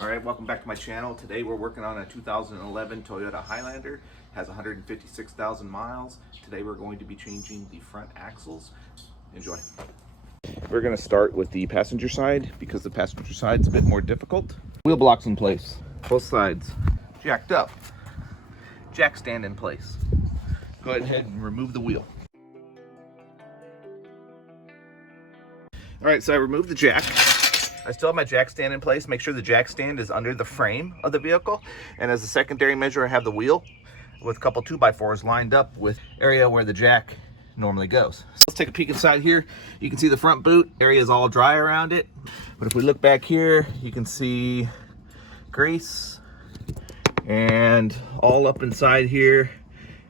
Alright, welcome back to my channel. Today we're working on a 2011 Toyota Highlander. Has 156,000 miles. Today we're going to be changing the front axles. Enjoy. We're going to start with the passenger side because the passenger side's a bit more difficult. Wheel blocks in place. Both sides. Jacked up. Jack stand in place. Go ahead and remove the wheel. Alright, so I removed the jack. I still have my jack stand in place. Make sure the jack stand is under the frame of the vehicle. And as a secondary measure, I have the wheel with a couple 2x4s lined up with area where the jack normally goes. So let's take a peek inside here. You can see the front boot area is all dry around it. But if we look back here, you can see grease. And all up inside here,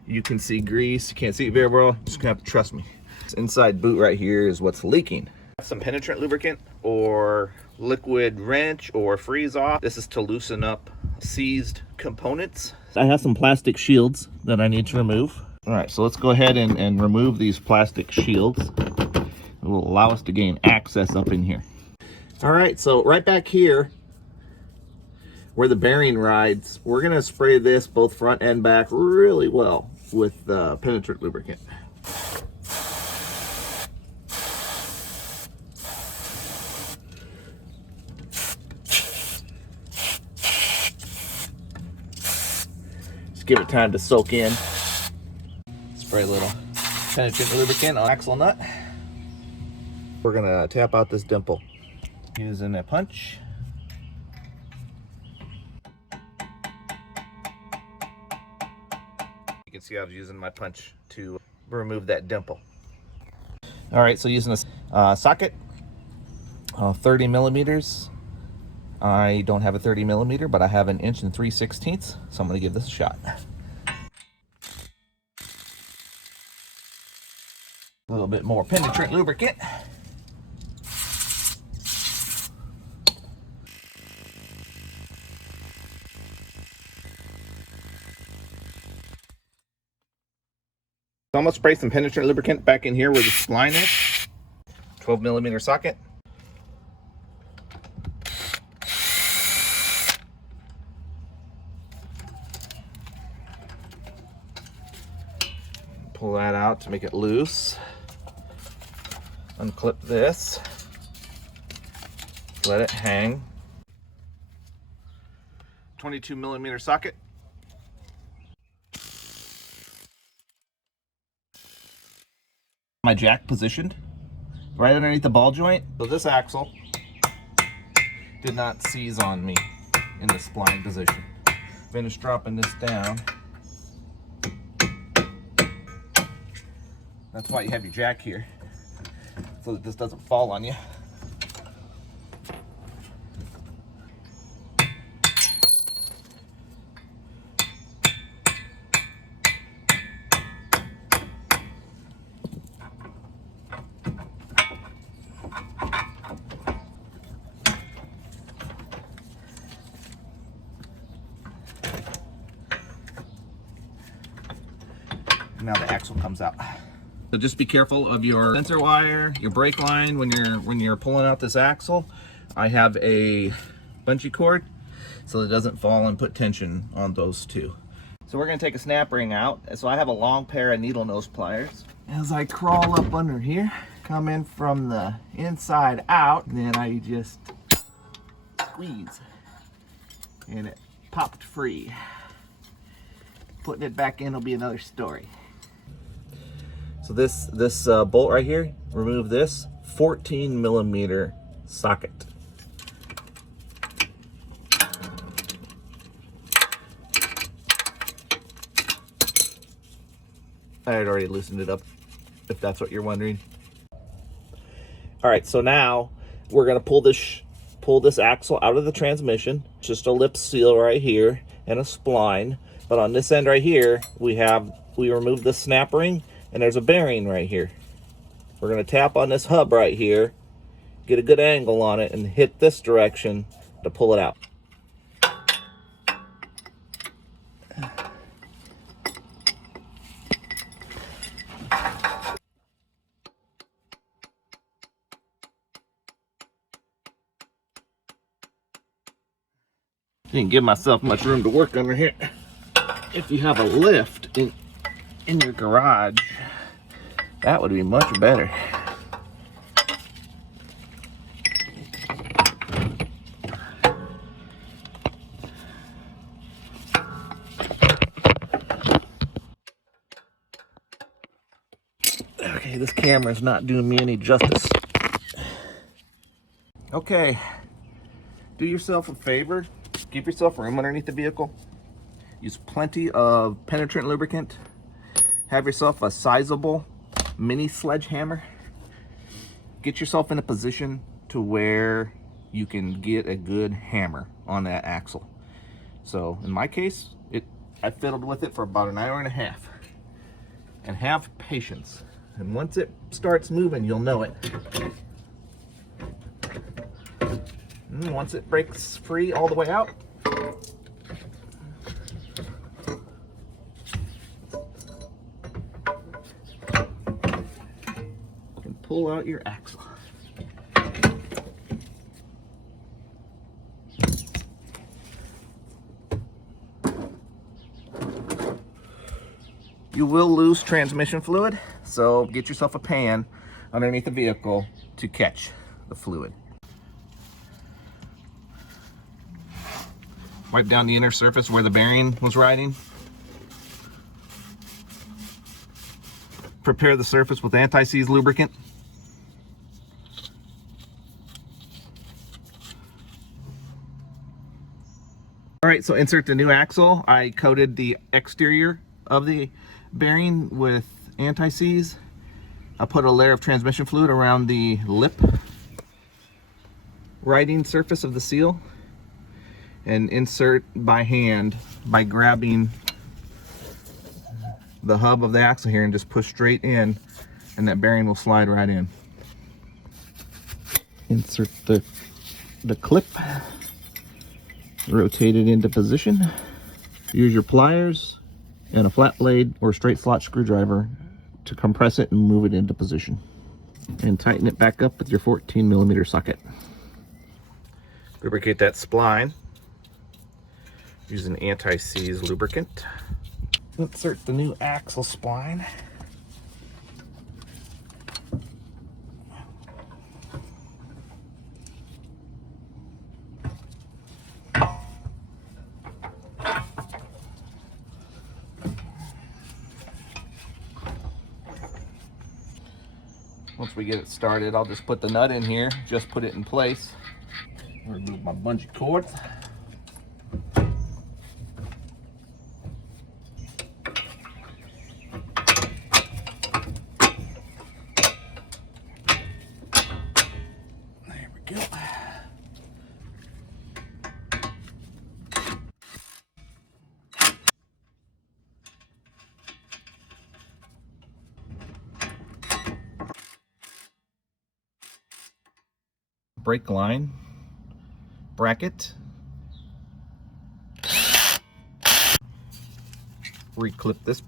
you can see grease. You can't see it very well. Just gonna have to trust me. This inside boot right here is what's leaking. Some penetrant lubricant or liquid wrench or freeze off. This is to loosen up seized components. I have some plastic shields that I need to remove. All right, so let's go ahead and remove these plastic shields. It will allow us to gain access up in here. All right, so right back here where the bearing rides, we're gonna spray this both front and back really well with penetrant lubricant. Give it time to soak in. Spray a little penetrant lubricant on axle nut. We're gonna tap out this dimple using a punch. You can see I was using my punch to remove that dimple. All right, so using a socket, 30 millimeters. I don't have a 30 millimeter, but I have an 1 3/16, so I'm going to give this a shot. A little bit more penetrant lubricant. So I'm going to spray some penetrant lubricant back in here where the line is. 12 millimeter socket. Pull that out to make it loose. Unclip this. Let it hang. 22 millimeter socket. My jack positioned right underneath the ball joint. So this axle did not seize on me in the spline position. Finish dropping this down. That's why you have your jack here, so that this doesn't fall on you. Now the axle comes out. So just be careful of your sensor wire, your brake line when you're pulling out this axle. I have a bungee cord so it doesn't fall and put tension on those two. So we're gonna take a snap ring out. So I have a long pair of needle nose pliers. As I crawl up under here, come in from the inside out, and then I just squeeze and it popped free. Putting it back in will be another story. So this bolt right here, remove this 14 millimeter socket. I had already loosened it up, if that's what you're wondering. All right, so now we're gonna pull this axle out of the transmission. Just a lip seal right here and a spline. But on this end right here, we remove the snap ring. And there's a bearing right here. We're going to tap on this hub right here, get a good angle on it, and hit this direction to pull it out. Didn't give myself much room to work under here. If you have a lift in your garage, that would be much better. Okay, this camera's not doing me any justice. Okay, do yourself a favor. Give yourself room underneath the vehicle. Use plenty of penetrant lubricant. Have yourself a sizable mini sledgehammer. Get yourself in a position to where you can get a good hammer on that axle. So in my case, I fiddled with it for about an hour and a half. And have patience. And once it starts moving, you'll know it. And once it breaks free all the way out, you can pull out your axle. You will lose transmission fluid, so get yourself a pan underneath the vehicle to catch the fluid. Wipe down the inner surface where the bearing was riding. Prepare the surface with anti-seize lubricant. All right, so insert the new axle. I coated the exterior of the bearing with anti-seize. I put a layer of transmission fluid around the lip riding surface of the seal and insert by hand by grabbing the hub of the axle here and just push straight in, and that bearing will slide right in. Insert the clip, rotate it into position. Use your pliers and a flat blade or straight slot screwdriver to compress it and move it into position. And tighten it back up with your 14mm socket. Lubricate that spline using anti-seize lubricant. Insert the new axle spline. Once we get it started, I'll just put the nut in here, just put it in place. Remove my bungee cord. There we go. Brake line, bracket, reclip this.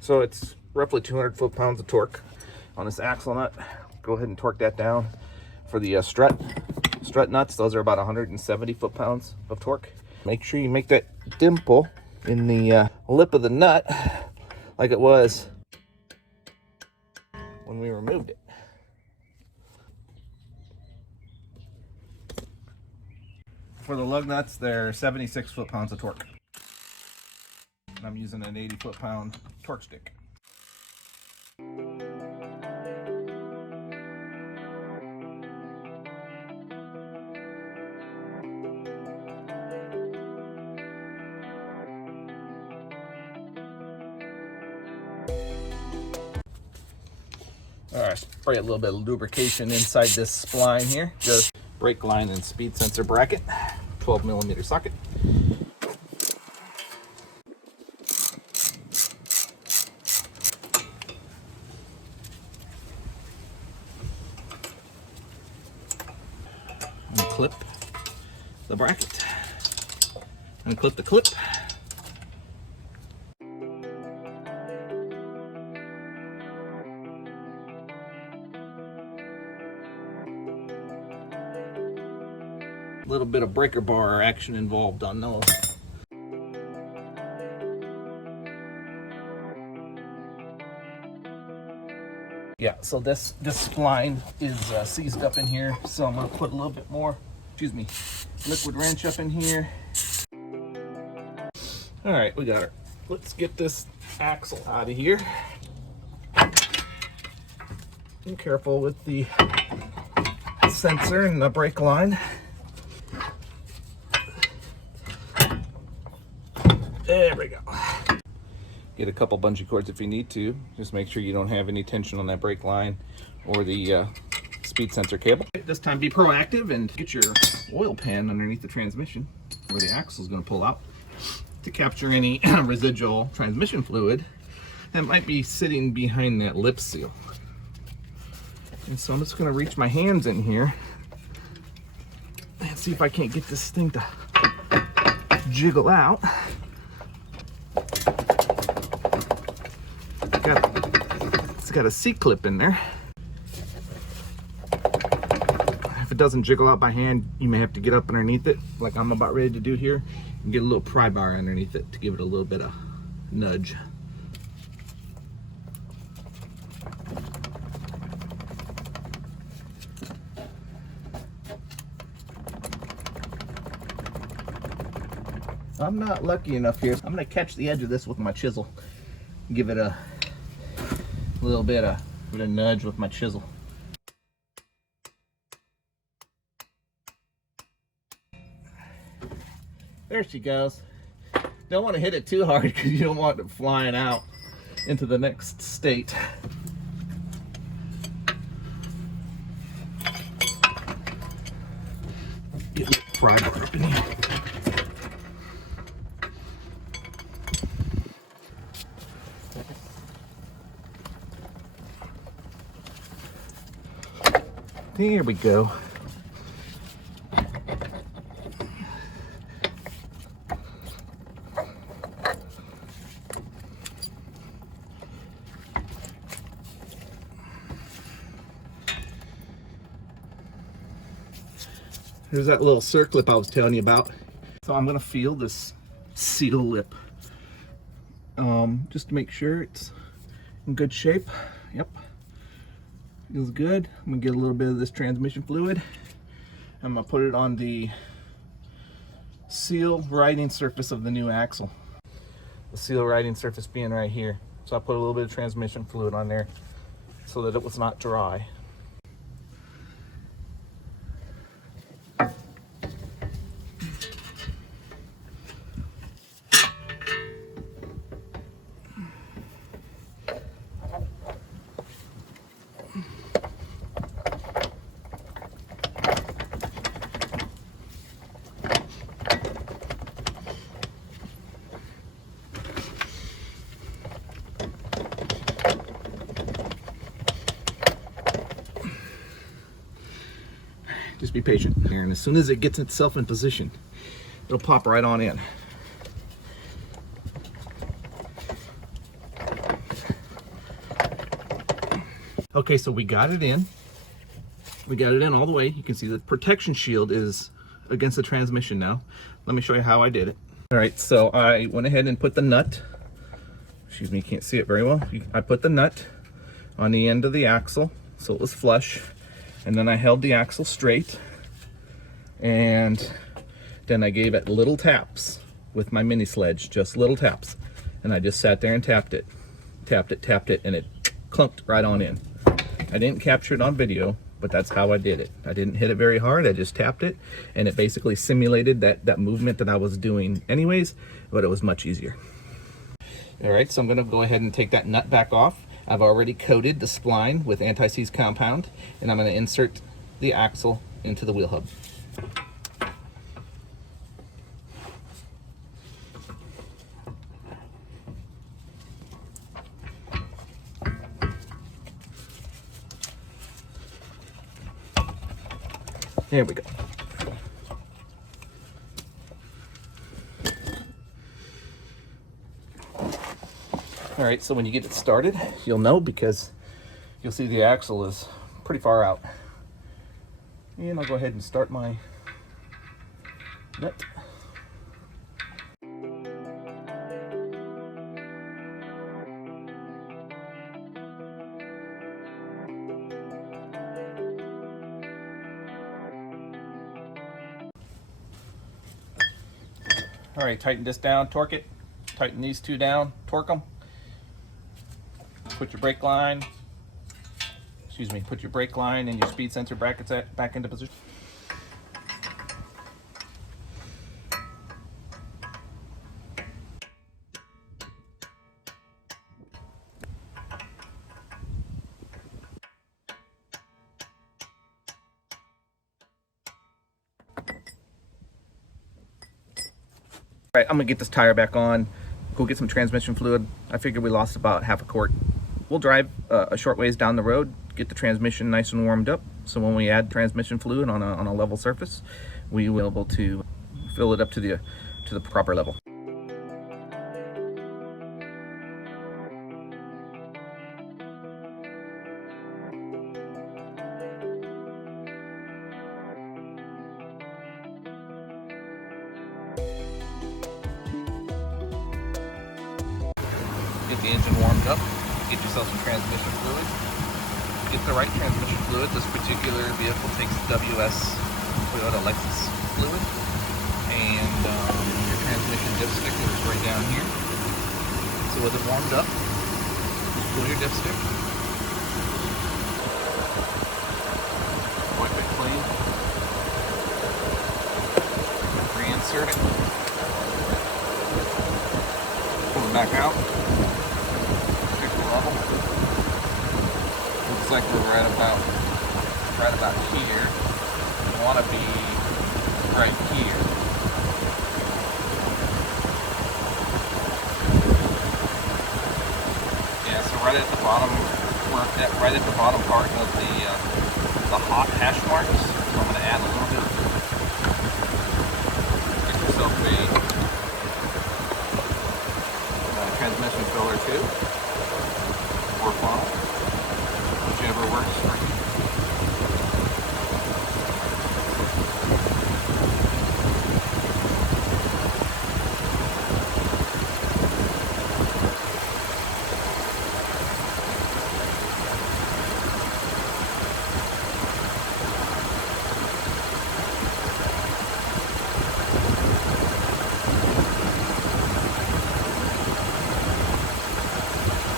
So it's roughly 200 foot-pounds of torque on this axle nut. Go ahead and torque that down. For the strut nuts, those are about 170 foot-pounds of torque. Make sure you make that dimple in the lip of the nut like it was when we removed it. For the lug nuts, they're 76 foot-pounds of torque. And I'm using an 80 foot-pound torque stick. Alright, spray a little bit of lubrication inside this spline here. Just brake line and speed sensor bracket, 12mm socket. And clip the bracket. And clip the clip. bit of breaker bar action involved on those. Yeah, so this spline is seized up in here, so I'm gonna put a little bit more, liquid wrench up in here. All right, we got her. Let's get this axle out of here. Be careful with the sensor and the brake line. There we go. Get a couple bungee cords if you need to. Just make sure you don't have any tension on that brake line or the speed sensor cable. This time be proactive and get your oil pan underneath the transmission where the axle is going to pull out to capture any residual transmission fluid that might be sitting behind that lip seal. And so I'm just going to reach my hands in here and see if I can't get this thing to jiggle out. It's got a C-clip in there. If it doesn't jiggle out by hand, you may have to get up underneath it, like I'm about ready to do here, and get a little pry bar underneath it to give it a little bit of nudge. I'm not lucky enough here. I'm gonna catch the edge of this with my chisel. Give it a little bit of nudge with my chisel. There she goes. Don't want to hit it too hard because you don't want it flying out into the next state. Get a pry bar up in here. There we go. There's that little circlip I was telling you about. So I'm gonna feel this seal lip just to make sure it's in good shape. Yep. Feels good. I'm gonna get a little bit of this transmission fluid. I'm gonna put it on the seal riding surface of the new axle. The seal riding surface being right here. So I put a little bit of transmission fluid on there so that it was not dry. Just be patient here, and as soon as it gets itself in position, it'll pop right on in. Okay, so we got it in. We got it in all the way. You can see the protection shield is against the transmission now. Let me show you how I did it. All right, so I went ahead and put the nut, excuse me, you can't see it very well. I put the nut on the end of the axle so it was flush. And then I held the axle straight, and then I gave it little taps with my mini sledge, just little taps. And I just sat there and tapped it, and it clunked right on in. I didn't capture it on video, but that's how I did it. I didn't hit it very hard, I just tapped it, and it basically simulated that movement that I was doing anyways, but it was much easier. All right, so I'm gonna go ahead and take that nut back off. I've already coated the spline with anti-seize compound, and I'm going to insert the axle into the wheel hub. There we go. All right, so when you get it started, you'll know because you'll see the axle is pretty far out. And I'll go ahead and start my nut. All right, tighten this down, torque it. Tighten these two down, torque them. Put your brake line, put your brake line and your speed sensor brackets back into position. All right, I'm gonna get this tire back on, go get some transmission fluid. I figured we lost about half a quart. We'll drive a short ways down the road, get the transmission nice and warmed up. So when we add transmission fluid on a level surface, we will be able to fill it up to the proper level. Get the engine warmed up, get yourself some transmission fluid. Get the right transmission fluid. This particular vehicle takes WS Toyota Lexus fluid, and your transmission dipstick is right down here. So with it warmed up, pull your dipstick, wipe it clean, reinsert it, pull it back out. Looks like we're right about here. We want to be right here. Yeah, so right at the bottom, right at the bottom part of the hot hash marks. So I'm going to add a little bit. Get yourself a transmission filler too, or funnel, whichever works for you.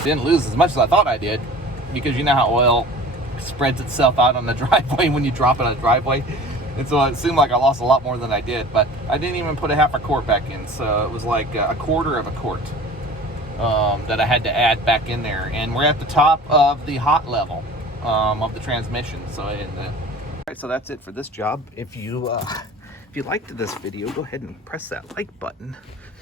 Didn't lose as much as I thought I did, because you know how oil spreads itself out on the driveway when you drop it on a driveway, and so it seemed like I lost a lot more than I did, but I didn't even put a half a quart back in, so it was like a quarter of a quart that I had to add back in there, and we're at the top of the hot level of the transmission. So all right, so that's it for this job. If you liked this video, go ahead and press that like button.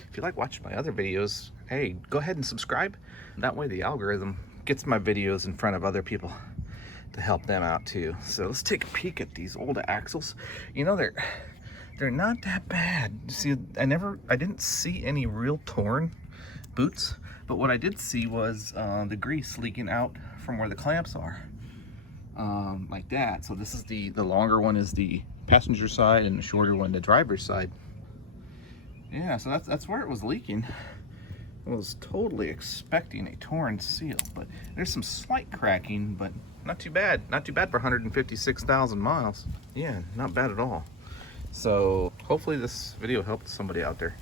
If you like watching my other videos, hey, go ahead and subscribe. That way the algorithm gets my videos in front of other people to help them out too. So let's take a peek at these old axles. You know, they're not that bad. See, I didn't see any real torn boots, but what I did see was the grease leaking out from where the clamps are, like that. So this is the longer one is the passenger side, and the shorter one the driver's side. Yeah, so that's where it was leaking. I was totally expecting a torn seal, but there's some slight cracking, but not too bad. Not too bad for 156,000 miles. Yeah, not bad at all. So hopefully this video helped somebody out there.